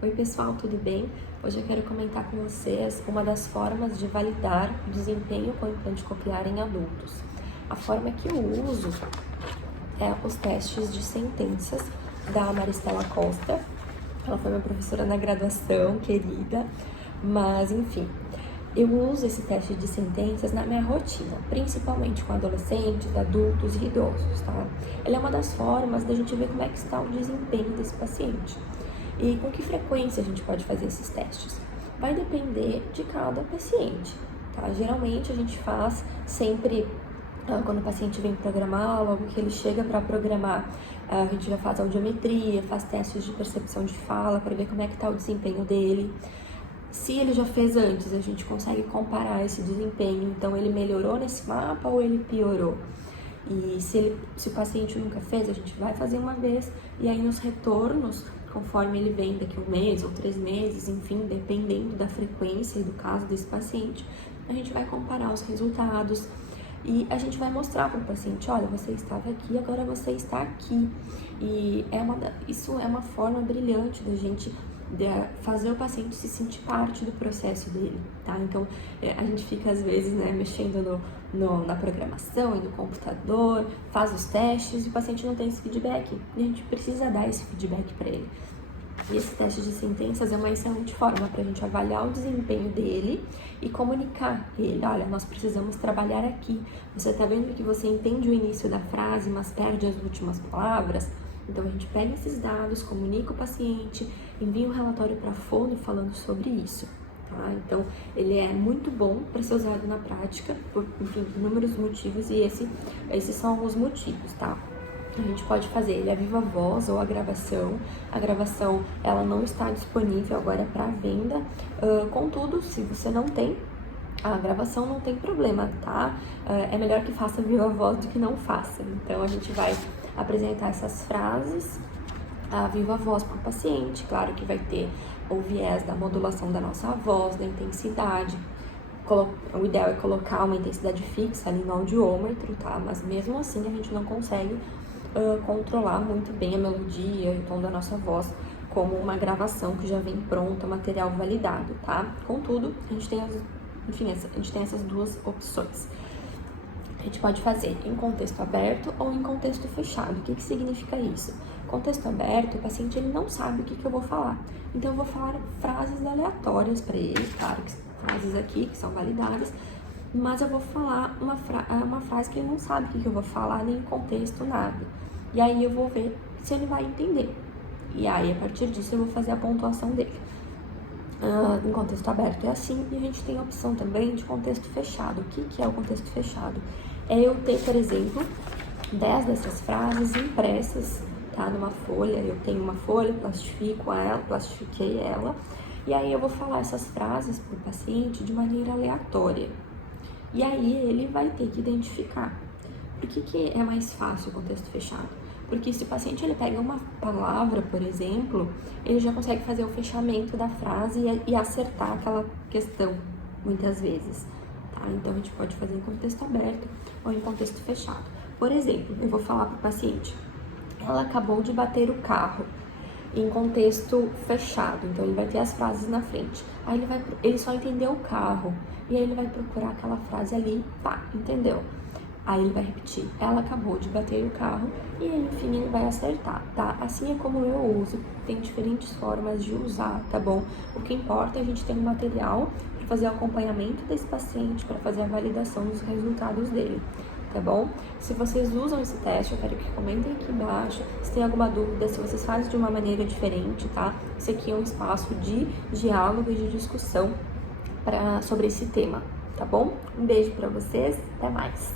Oi pessoal, tudo bem? Hoje eu quero comentar com vocês uma das formas de validar o desempenho com implante coclear em adultos. A forma que eu uso é os testes de sentenças da Maristela Costa. Ela foi minha professora na graduação, querida, mas enfim. Eu uso esse teste de sentenças na minha rotina, principalmente com adolescentes, adultos e idosos, tá? Ela é uma das formas da gente ver como é que está o desempenho desse paciente. E com que frequência a gente pode fazer esses testes? Vai depender de cada paciente, tá? Geralmente a gente faz sempre quando o paciente vem programar, logo que ele chega para programar, a gente já faz audiometria, faz testes de percepção de fala para ver como é que está o desempenho dele. Se ele já fez antes, a gente consegue comparar esse desempenho, então ele melhorou nesse mapa ou ele piorou? E se o paciente nunca fez, a gente vai fazer uma vez, e aí nos retornos, conforme ele vem daqui 1 mês ou 3 meses, enfim, dependendo da frequência e do caso desse paciente, a gente vai comparar os resultados e a gente vai mostrar para o paciente, olha, você estava aqui, agora você está aqui. E isso é uma forma brilhante da gente fazer o paciente se sentir parte do processo dele, tá? Então, a gente fica às vezes, né, mexendo na programação e no computador, faz os testes e o paciente não tem esse feedback. E a gente precisa dar esse feedback para ele. E esse teste de sentenças é uma excelente forma para a gente avaliar o desempenho dele e comunicar ele, olha, nós precisamos trabalhar aqui. Você está vendo que você entende o início da frase, mas perde as últimas palavras? Então, a gente pega esses dados, comunica o paciente, envia um relatório para a fono falando sobre isso, tá? Então, ele é muito bom para ser usado na prática, por, enfim, inúmeros motivos, e esses são os motivos, tá? A gente pode fazer ele a viva voz ou a gravação. A gravação, ela não está disponível agora para venda, contudo, se você não tem, a gravação não tem problema, tá? É melhor que faça viva voz do que não faça. Então, a gente vai apresentar essas frases a viva voz para o paciente. Claro que vai ter o viés da modulação da nossa voz, da intensidade. O ideal é colocar uma intensidade fixa ali no audiômetro, tá? Mas mesmo assim a gente não consegue controlar muito bem a melodia e o tom da nossa voz como uma gravação que já vem pronta, material validado, tá? Contudo, a gente tem essas duas opções. A gente pode fazer em contexto aberto ou em contexto fechado. O que significa isso? Contexto aberto, o paciente ele não sabe o que eu vou falar. Então, eu vou falar frases aleatórias para ele, claro que frases aqui que são validadas, mas eu vou falar uma frase que ele não sabe o que eu vou falar, nem em contexto, nada. E aí eu vou ver se ele vai entender. E aí, a partir disso, eu vou fazer a pontuação dele. Em contexto aberto é assim, e a gente tem a opção também de contexto fechado. O que é o contexto fechado? É eu ter, por exemplo, 10 dessas frases impressas, tá, numa folha. Eu tenho uma folha, plastifiquei ela, e aí eu vou falar essas frases para o paciente de maneira aleatória. E aí ele vai ter que identificar. Por que é mais fácil o contexto fechado? Porque se o paciente ele pega uma palavra, por exemplo, ele já consegue fazer o fechamento da frase e acertar aquela questão, muitas vezes, tá? Então, a gente pode fazer em contexto aberto ou em contexto fechado. Por exemplo, eu vou falar para o paciente, ela acabou de bater o carro, em contexto fechado, então ele vai ter as frases na frente. Aí ele só entendeu o carro, e aí ele vai procurar aquela frase ali, pá, entendeu? Aí ele vai repetir, ela acabou de bater o carro, e aí, enfim, ele vai acertar, tá? Assim é como eu uso, tem diferentes formas de usar, tá bom? O que importa é a gente ter um material para fazer o acompanhamento desse paciente, para fazer a validação dos resultados dele, tá bom? Se vocês usam esse teste, eu quero que comentem aqui embaixo, se tem alguma dúvida, se vocês fazem de uma maneira diferente, tá? Esse aqui é um espaço de diálogo e de discussão sobre esse tema, tá bom? Um beijo para vocês, até mais!